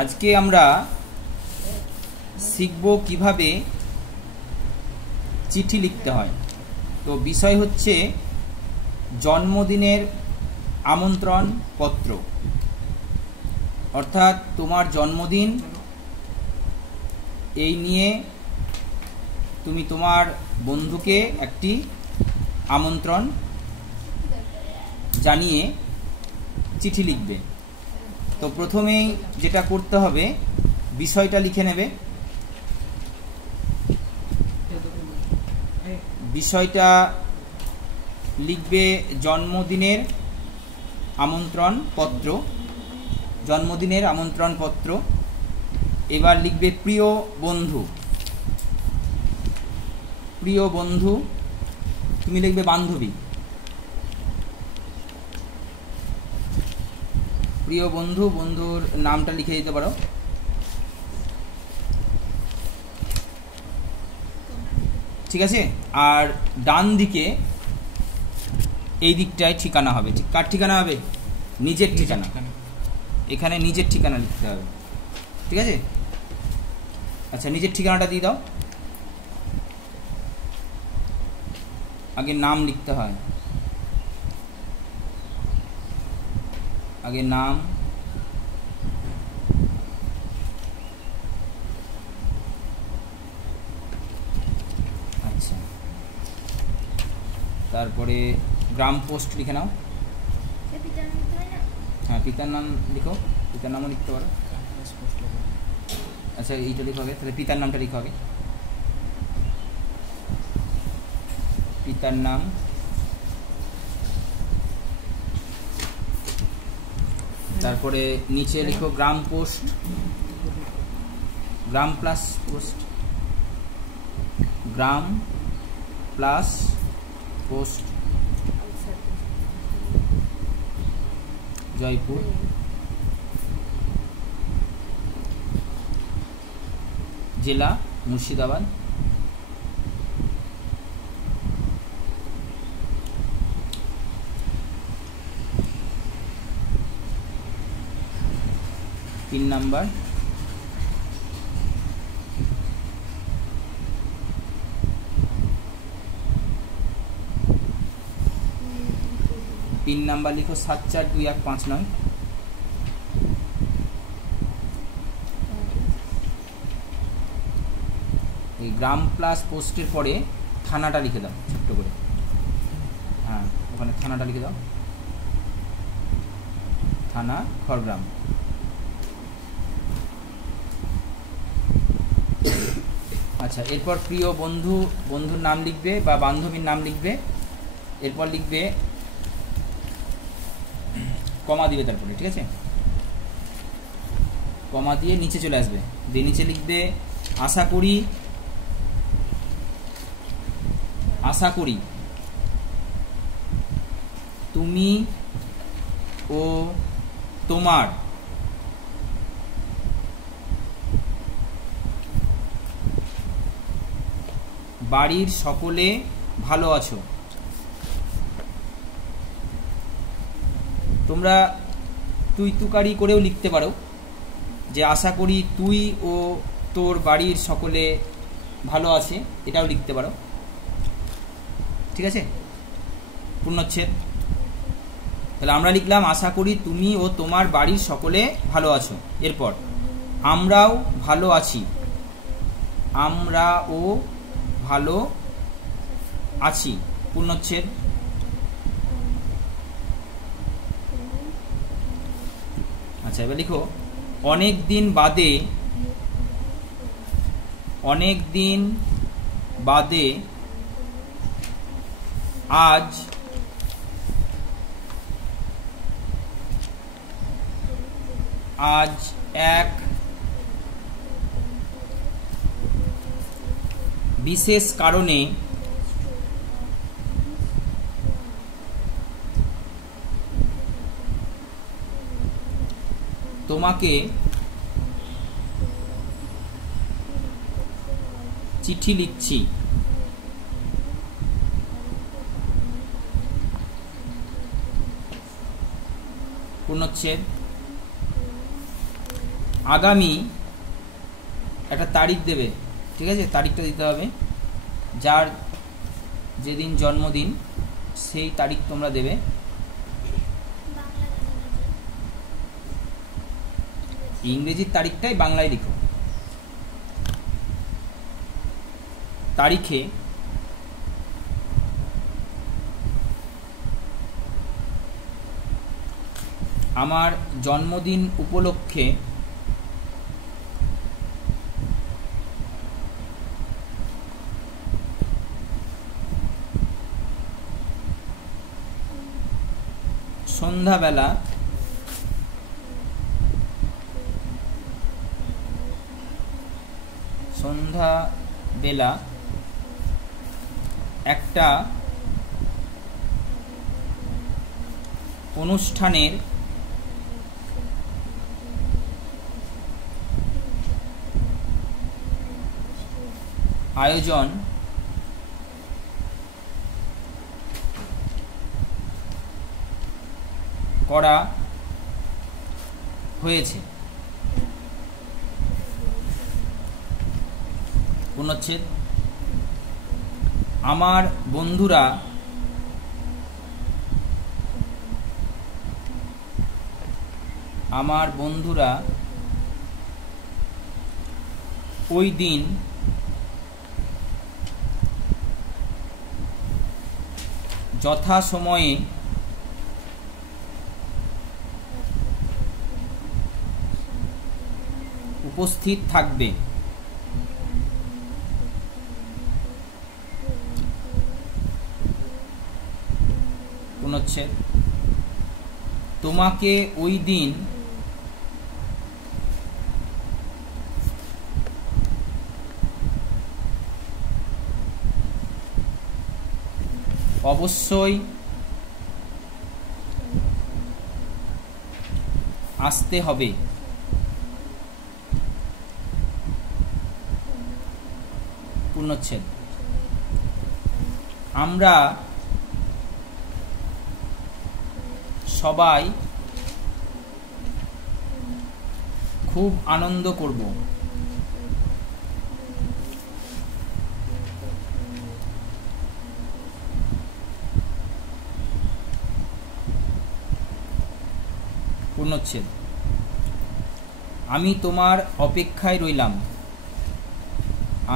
আজকে আমরা শিখব কিভাবে চিঠি লিখতে হয়। তো বিষয় হচ্ছে জন্মদিনের আমন্ত্রণ পত্র, অর্থাৎ তোমার জন্মদিন এই নিয়ে তুমি তোমার বন্ধুকে একটি আমন্ত্রণ জানিয়ে চিঠি লিখবে। তো প্রথমেই যেটা করতে হবে, বিষয়টা লিখে নেবে। বিষয়টা লিখবে জন্মদিনের আমন্ত্রণ পত্র, জন্মদিনের আমন্ত্রণ পত্র। এবার লিখবে প্রিয় বন্ধু। প্রিয় বন্ধু, তুমি লিখবে বান্ধবী। প্রিয় বন্ধু, বন্ধুর নামটা লিখে দিতে পারো। ঠিক আছে। আর ডান দিকে এই দিকটায় ঠিকানা হবে। কার ঠিকানা হবে? নিজের ঠিকানা। এখানে নিজের ঠিকানা লিখতে হবে। ঠিক আছে। আচ্ছা, নিজের ঠিকানাটা দিয়ে দাও। আগে নাম লিখতে হয়, আগে নাম, আচ্ছা, তারপরে গ্রাম পোস্ট লিখে নাও। হ্যাঁ, পিতার নাম লিখো, পিতার নামও লিখতে পারো। আচ্ছা, এইটা লিখো আগে, তাহলে পিতার নামটা লিখো আগে। পিতার নাম, তারপরে নিচে লিখো গ্রাম পোস্ট, গ্রাম প্লাস পোস্ট, গ্রাম প্লাস পোস্ট জয়পুর। জেলা Murshidabad. Pin number, pin number লিখো 742159। এই গ্রাম প্লাস পোস্টের পরে থানাটা লিখে দাও ছোট্ট করে। হ্যাঁ, ওখানে থানাটা লিখে দাও। থানা খড়গ্রাম। আচ্ছা, এরপর প্রিয় বন্ধু, বন্ধুর নাম লিখবে বা বান্ধবীর নাম লিখবে। এরপর লিখবে কমা দিবে তারপরে। ঠিক আছে, কমা দিয়ে নিচে চলে আসবে, দিয়ে নিচে লিখবে আশা করি, আশা করি তুমি ও তোমার বাড়ির সকলে ভালো আছো। তোমরা তুই তুকারি করেও লিখতে পারো, যে আশা করি তুই ও তোর বাড়ির সকলে ভালো আছে, এটাও লিখতে পারো। ঠিক আছে, পূর্ণচ্ছেদ। তাহলে আমরা লিখলাম আশা করি তুমি ও তোমার বাড়ির সকলে ভালো আছো। এরপর আমরাও ভালো আছি, আমরাও ভালো আছি, পূর্ণচ্ছেদ। আচ্ছা, এবার লিখো অনেক দিন বাদে, অনেক দিন বাদে আজ আজ এক বিশেষ কারণে তোমাকে চিঠি লিখছি। পূর্ণচ্ছেদ। আগামী একটা তারিখ দেবে, ঠিক আছে? তারিখটা দিতে হবে, যার যেদিন জন্মদিন সেই তারিখ তোমরা দেবে। ইংরেজির তারিখটাই বাংলায় লিখো। তারিখে আমার জন্মদিন উপলক্ষে সন্ধ্যাবেলা একটা অনুষ্ঠানের আয়োজন করা হয়েছে। পুনচ্ছেদ। আমার বন্ধুরা ওই দিন যথাসময়ে উপস্থিত থাকবে। পুনচ্ছেদ। তোমাকে ওই দিন অবশ্যই আসতে হবে। পূর্ণচ্ছেদ। আমরা সবাই খুব আনন্দ করব। পূর্ণচ্ছেদ। আমি তোমার অপেক্ষায় রইলাম।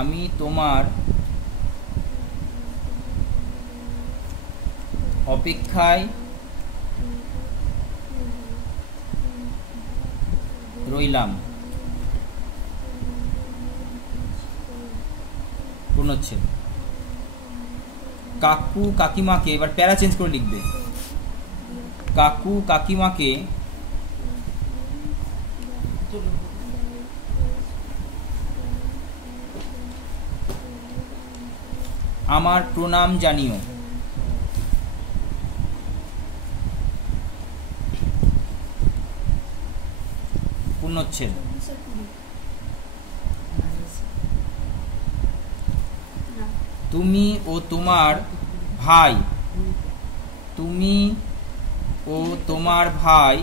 আমি তোমার অপেক্ষায় রইলাম। পূর্ণচ্ছেদ। কাকু কাকিমাকে, এবার প্যারা চেঞ্জ করে লিখবে, কাকু কাকিমাকে আমার প্রণাম জানিও। পূর্ণচ্ছেদ। তুমি ও তোমার ভাই, তুমি ও তোমার ভাই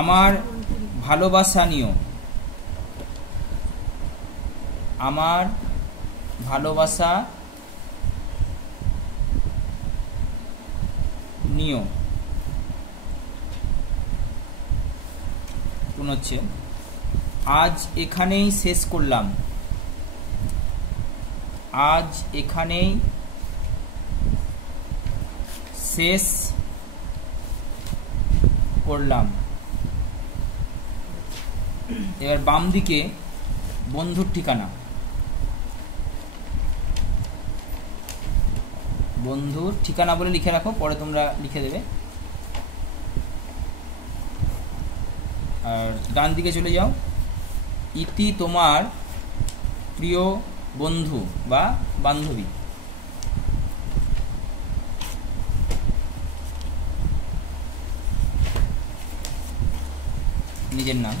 আমার ভালোবাসা নিও। আমার ভালোবাসা নিও। পুনচ্ছেদ। আজ এখানেই শেষ করলাম। আজ এখানেই শেষ করলাম। এবার বাম দিকে বন্ধুর ঠিকানা, বন্ধুর ঠিকানা বলে লিখে রাখো, পরে তোমরা লিখে দেবে। আর ডান দিকে চলে যাও, ইতি তোমার প্রিয় বন্ধু বা বান্ধবী। নিজের নাম।